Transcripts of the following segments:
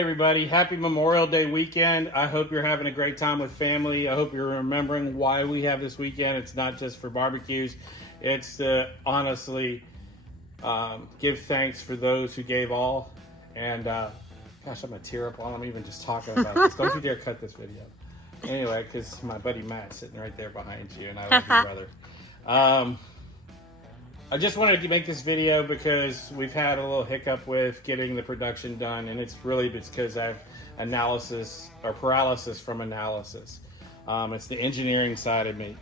Hey everybody, happy Memorial Day weekend. I hope you're having a great time with family. I hope you're remembering why we have this weekend. It's not just for barbecues. It's to honestly give thanks for those who gave all. And gosh, I'm gonna tear up while I'm even just talking about this. Don't you dare cut this video. Anyway, because my buddy Matt's sitting right there behind you, and I love you, brother. I just wanted to make this video because we've had a little hiccup with getting the production done, and it's really because I have paralysis from analysis. It's the engineering side of me.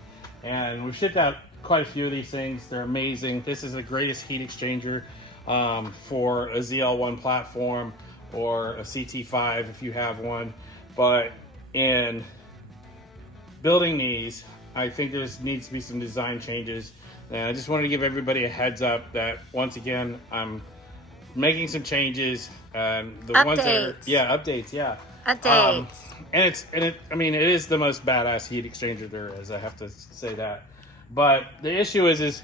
And we've shipped out quite a few of these things. They're amazing. This is the greatest heat exchanger for a ZL1 platform or a CT5 if you have one. But in building these, I think there needs to be some design changes. And I just wanted to give everybody a heads up that once again, I'm making some changes. And the updates. Ones that are, updates. And it is the most badass heat exchanger there is. I have to say that. But the issue is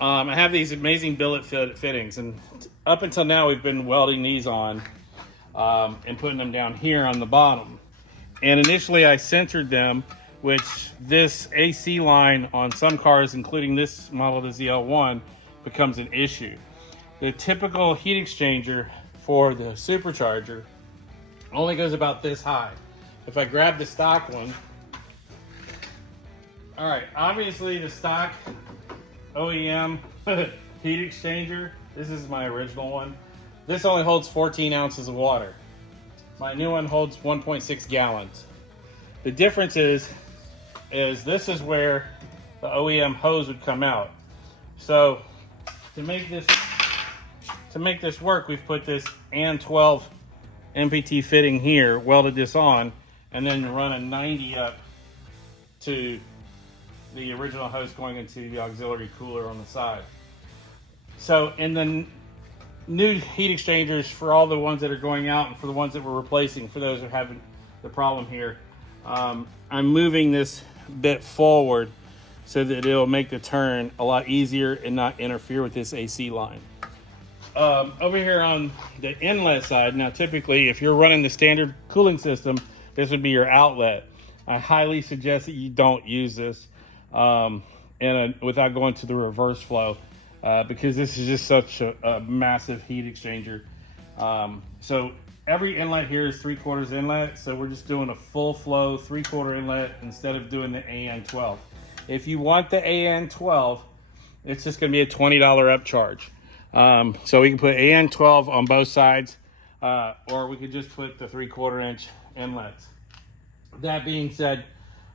I have these amazing billet fittings, and up until now we've been welding these on and putting them down here on the bottom. And initially I centered them, which this AC line on some cars, including this model, the ZL1, becomes an issue. The typical heat exchanger for the supercharger only goes about this high. If I grab the stock one, all right, obviously the stock OEM heat exchanger, this is my original one. This only holds 14 ounces of water. My new one holds 1.6 gallons. The difference is this is where the OEM hose would come out. So to make this work, we've put this AN 12 MPT fitting here, welded this on, and then run a 90 up to the original hose going into the auxiliary cooler on the side. So in the new heat exchangers, for all the ones that are going out and for the ones that we're replacing, for those who are having the problem here, I'm moving this bit forward so that it'll make the turn a lot easier and not interfere with this AC line. Over here on the inlet side, now typically if you're running the standard cooling system, this would be your outlet. I highly suggest that you don't use this without going to the reverse flow because this is just such a massive heat exchanger. So every inlet here is 3/4 inlet, so we're just doing a full flow 3/4 inlet instead of doing the AN 12. If you want the AN 12, it's just going to be a $20 upcharge. So we can put AN 12 on both sides, or we could just put the 3/4 inch inlets. That being said,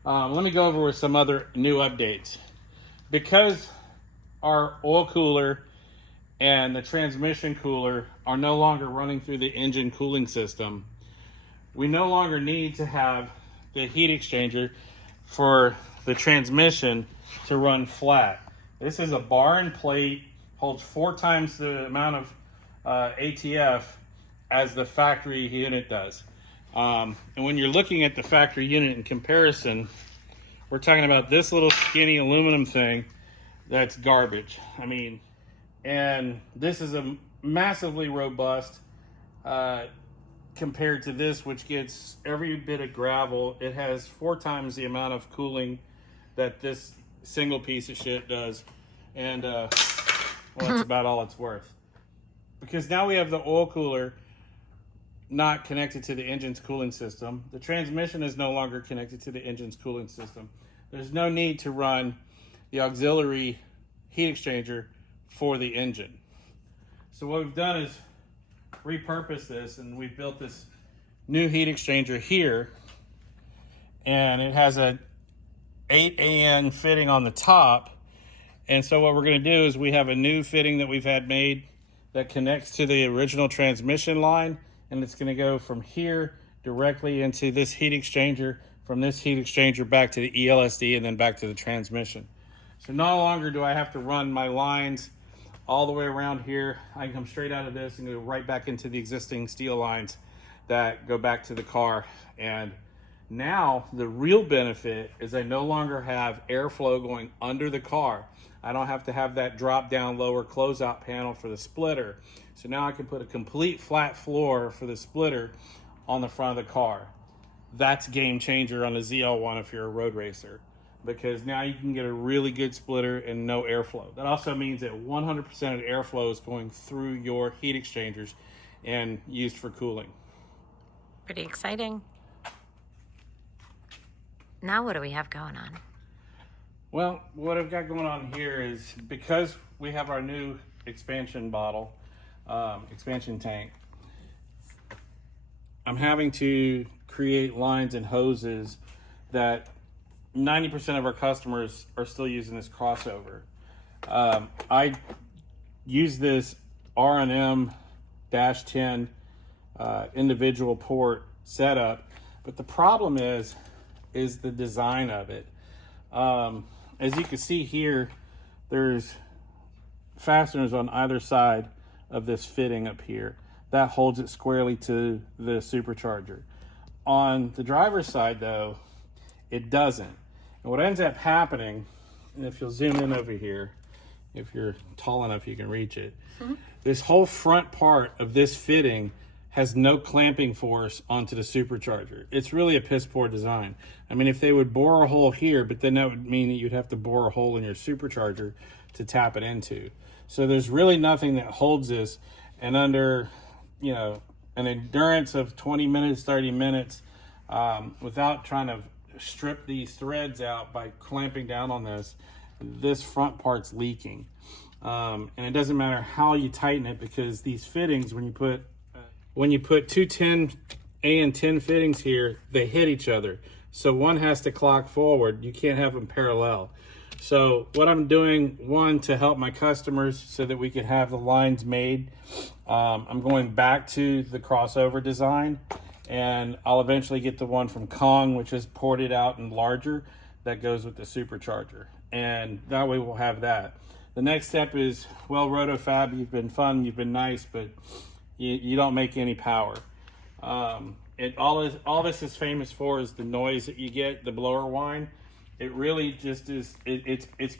let me go over with some other new updates. Because our oil cooler and the transmission cooler are no longer running through the engine cooling system, we no longer need to have the heat exchanger for the transmission to run flat. This is a bar and plate, holds 4 times the amount of ATF as the factory unit does. And when you're looking at the factory unit in comparison, we're talking about this little skinny aluminum thing that's garbage. And this is a massively robust compared to this, which gets every bit of gravel. It has 4 times the amount of cooling that this single piece of shit does. And well, that's about all it's worth. Because now we have the oil cooler not connected to the engine's cooling system. The transmission is no longer connected to the engine's cooling system. There's no need to run the auxiliary heat exchanger for the engine. So what we've done is repurpose this, and we've built this new heat exchanger here, and it has a 8 AN fitting on the top. And so what we're going to do is we have a new fitting that we've had made that connects to the original transmission line, and it's going to go from here directly into this heat exchanger, from this heat exchanger back to the ELSD, and then back to the transmission. So no longer do I have to run my lines all the way around here. I can come straight out of this and go right back into the existing steel lines that go back to the car. And now the real benefit is I no longer have airflow going under the car. I don't have to have that drop down lower closeout panel for the splitter. So now I can put a complete flat floor for the splitter on the front of the car. That's a game changer on a ZL1 if you're a road racer, because now you can get a really good splitter and no airflow. That also means that 100% of the airflow is going through your heat exchangers and used for cooling. Pretty exciting. Now what do we have going on? Well, what I've got going on here is, because we have our new expansion bottle, expansion tank, I'm having to create lines and hoses that 90% of our customers are still using this crossover. I use this R&M-10 individual port setup, but the problem is the design of it. As you can see here, there's fasteners on either side of this fitting up here that holds it squarely to the supercharger. On the driver's side though, it doesn't. And what ends up happening, and if you'll zoom in over here, if you're tall enough you can reach it, this whole front part of this fitting has no clamping force onto the supercharger. It's really a piss poor design. I mean, if they would bore a hole here, but then that would mean that you'd have to bore a hole in your supercharger to tap it into. So there's really nothing that holds this, and under, you know, an endurance of 20 minutes, 30 minutes, without trying to strip these threads out by clamping down on this front part's leaking. And it doesn't matter how you tighten it, because these fittings, when you put two 10A and 10 fittings here, they hit each other. So one has to clock forward. You can't have them parallel. So what I'm doing, one, to help my customers so that we can have the lines made, I'm going back to the crossover design, and I'll eventually get the one from Kong, which is ported out and larger, that goes with the supercharger. And that way we'll have that. The next step is, well, RotoFab, you've been fun, you've been nice, but you don't make any power. All this is famous for is the noise that you get, the blower whine. It really just is, it's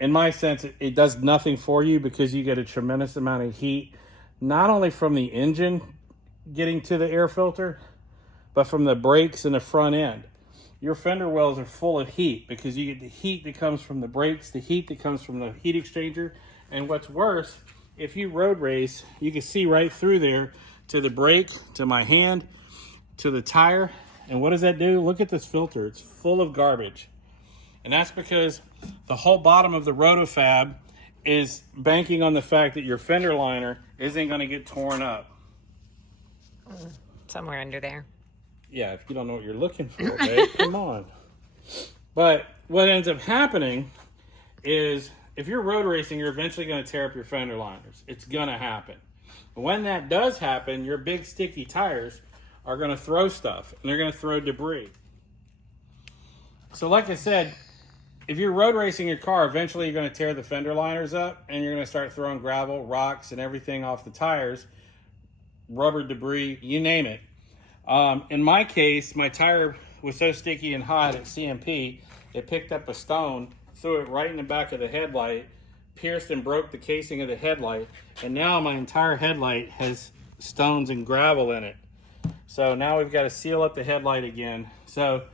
in my sense, it does nothing for you, because you get a tremendous amount of heat, not only from the engine getting to the air filter, but from the brakes and the front end. Your fender wells are full of heat, because you get the heat that comes from the brakes, the heat that comes from the heat exchanger, and what's worse, if you road race, you can see right through there to the brake, to my hand, to the tire. And what does that do? Look at this filter. It's full of garbage. And that's because the whole bottom of the RotoFab is banking on the fact that your fender liner isn't going to get torn up. Somewhere under there. Yeah, if you don't know what you're looking for, babe, come on. But what ends up happening is, if you're road racing, you're eventually going to tear up your fender liners. It's going to happen. But when that does happen, your big sticky tires are going to throw stuff, and they're going to throw debris. So like I said, if you're road racing your car, eventually you're going to tear the fender liners up, and you're going to start throwing gravel, rocks, and everything off the tires, rubber debris, you name it. In my case, my tire was so sticky and hot at CMP, it picked up a stone, threw it right in the back of the headlight, pierced and broke the casing of the headlight, and now my entire headlight has stones and gravel in it. So now we've got to seal up the headlight again. So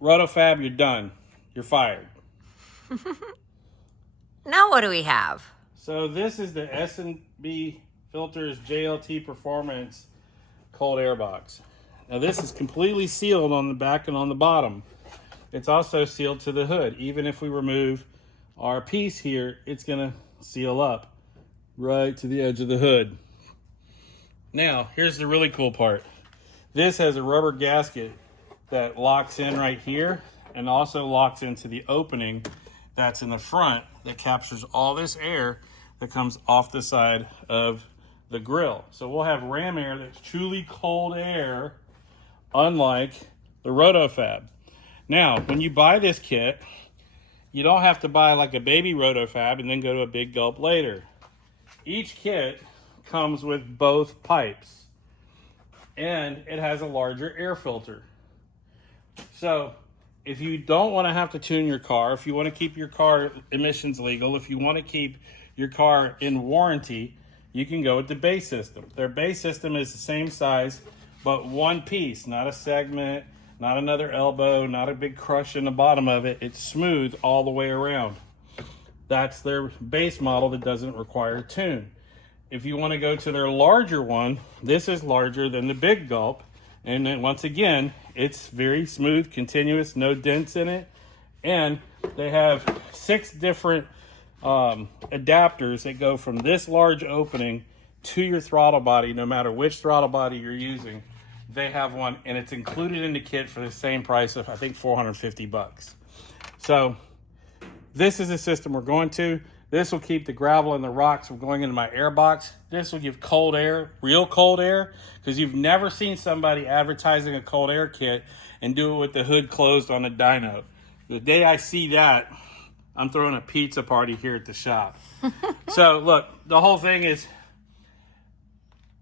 RotoFab, you're done. You're fired. Now what do we have? So this is the S&B Filters JLT Performance cold air box. Now this is completely sealed on the back and on the bottom. It's also sealed to the hood. Even if we remove our piece here, it's gonna seal up right to the edge of the hood. Now, here's the really cool part. This has a rubber gasket that locks in right here, and also locks into the opening that's in the front that captures all this air that comes off the side of the grill. So we'll have ram air that's truly cold air, unlike the RotoFab. Now, when you buy this kit, you don't have to buy like a baby RotoFab and then go to a big gulp later. Each kit comes with both pipes, and it has a larger air filter. So if you don't want to have to tune your car, if you want to keep your car emissions legal, if you want to keep your car in warranty, you can go with the base system. Their base system is the same size, but one piece, not a segment, not another elbow, not a big crush in the bottom of it. It's smooth all the way around. That's their base model that doesn't require a tune. If you want to go to their larger one, this is larger than the Big Gulp. And then once again, it's very smooth, continuous, no dents in it. And they have 6 different adapters that go from this large opening to your throttle body, no matter which throttle body you're using. They have one, and it's included in the kit for the same price of, I think, $450. So this is the system we're going to. This will keep the gravel and the rocks from going into my air box. This will give cold air, real cold air, because you've never seen somebody advertising a cold air kit and do it with the hood closed on a dyno. The day I see that, I'm throwing a pizza party here at the shop. So look, the whole thing is,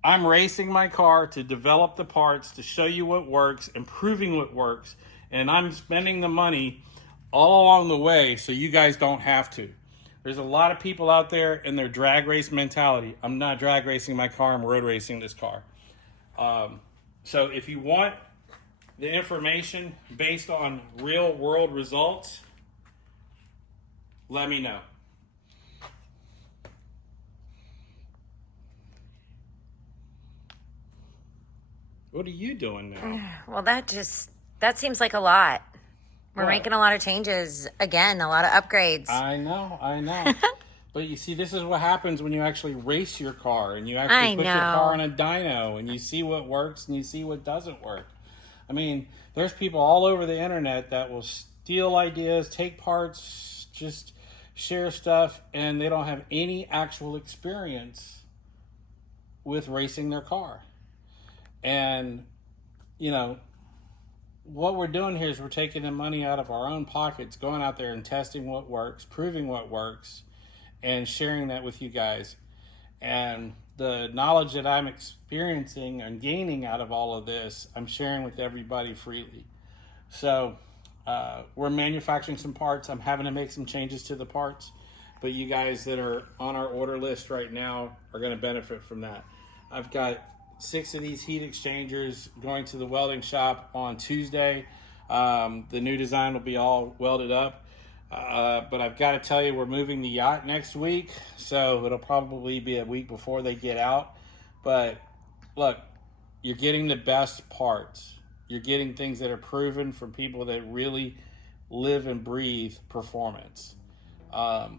I'm racing my car to develop the parts, to show you what works, improving what works, and I'm spending the money all along the way so you guys don't have to. There's a lot of people out there in their drag race mentality. I'm not drag racing my car, I'm road racing this car. So if you want the information based on real world results, let me know. What are you doing now? Well, that seems like a lot. We're making a lot of changes. Again, a lot of upgrades. I know. But you see, this is what happens when you actually race your car and you actually put your car on a dyno and you see what works and you see what doesn't work. I mean, there's people all over the internet that will steal ideas, take parts, just share stuff, and they don't have any actual experience with racing their car. And, you know, what we're doing here is we're taking the money out of our own pockets, going out there and testing what works, proving what works, and sharing that with you guys. And the knowledge that I'm experiencing and gaining out of all of this, I'm sharing with everybody freely. So we're manufacturing some parts. I'm having to make some changes to the parts, but you guys that are on our order list right now are going to benefit from that. I've got 6 of these heat exchangers going to the welding shop on Tuesday. The new design will be all welded up. But I've got to tell you, we're moving the yacht next week, so it'll probably be a week before they get out. But look, you're getting the best parts. You're getting things that are proven from people that really live and breathe performance. To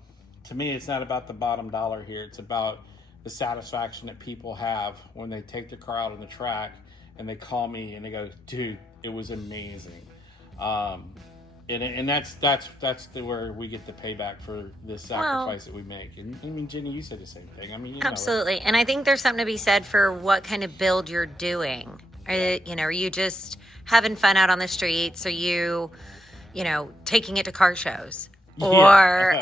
me, it's not about the bottom dollar here. It's about the satisfaction that people have when they take their car out on the track and they call me and they go, dude, it was amazing. And that's where we get the payback for the sacrifice that we make. And I mean, Jenny, you said the same thing. I mean, absolutely. And I think there's something to be said for what kind of build you're doing. Are you just having fun out on the streets? Are you taking it to car shows? Or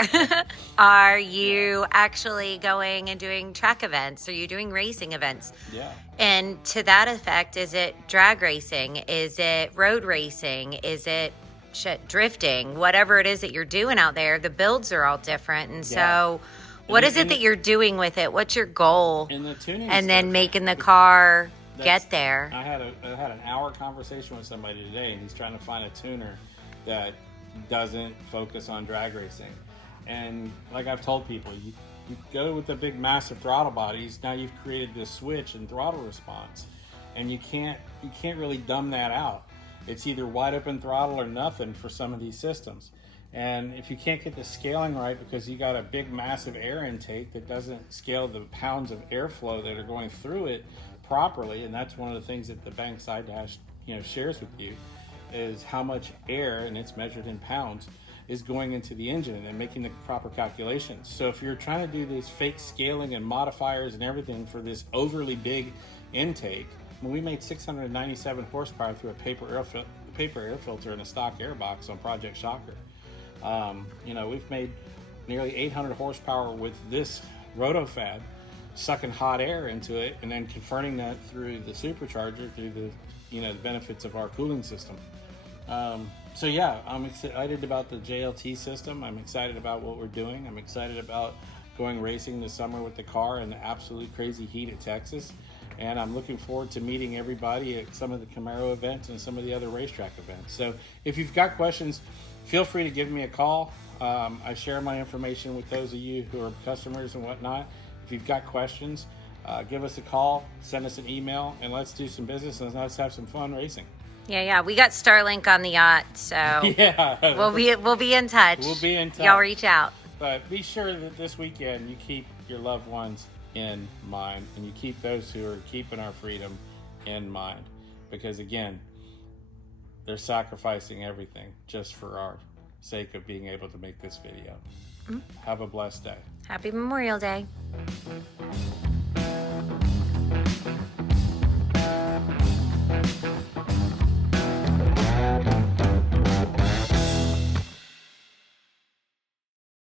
are you actually going and doing track events? Are you doing racing events? Yeah. And to that effect, is it drag racing? Is it road racing? Is it drifting? Whatever it is that you're doing out there, the builds are all different. And so what is it that you're doing with it? What's your goal? In the tuning and stuff, then making the car get there. I had an hour conversation with somebody today, and he's trying to find a tuner that doesn't focus on drag racing. And like I've told people, you go with the big massive throttle bodies, now you've created this switch in throttle response, and you can't really dumb that out. It's either wide open throttle or nothing for some of these systems. And if you can't get the scaling right because you got a big massive air intake that doesn't scale the pounds of airflow that are going through it properly, and that's one of the things that the bank side dash shares with you, is how much air, and it's measured in pounds, is going into the engine and making the proper calculations. So if you're trying to do this fake scaling and modifiers and everything for this overly big intake, when we made 697 horsepower through a paper air filter in a stock air box on Project Shocker. We've made nearly 800 horsepower with this RotoFab, sucking hot air into it and then converting that through the supercharger through the benefits of our cooling system. I'm excited about the JLT system. I'm excited about what we're doing. I'm excited about going racing this summer with the car in the absolutely crazy heat of Texas. And I'm looking forward to meeting everybody at some of the Camaro events and some of the other racetrack events. So if you've got questions, feel free to give me a call. I share my information with those of you who are customers and whatnot. If you've got questions, give us a call, send us an email, and let's do some business and let's have some fun racing. Yeah. We got Starlink on the yacht, so Yeah, we'll be in touch. We'll be in touch. Y'all reach out. But be sure that this weekend you keep your loved ones in mind, and you keep those who are keeping our freedom in mind, because again, they're sacrificing everything just for our sake of being able to make this video. Have a blessed day. Happy Memorial Day.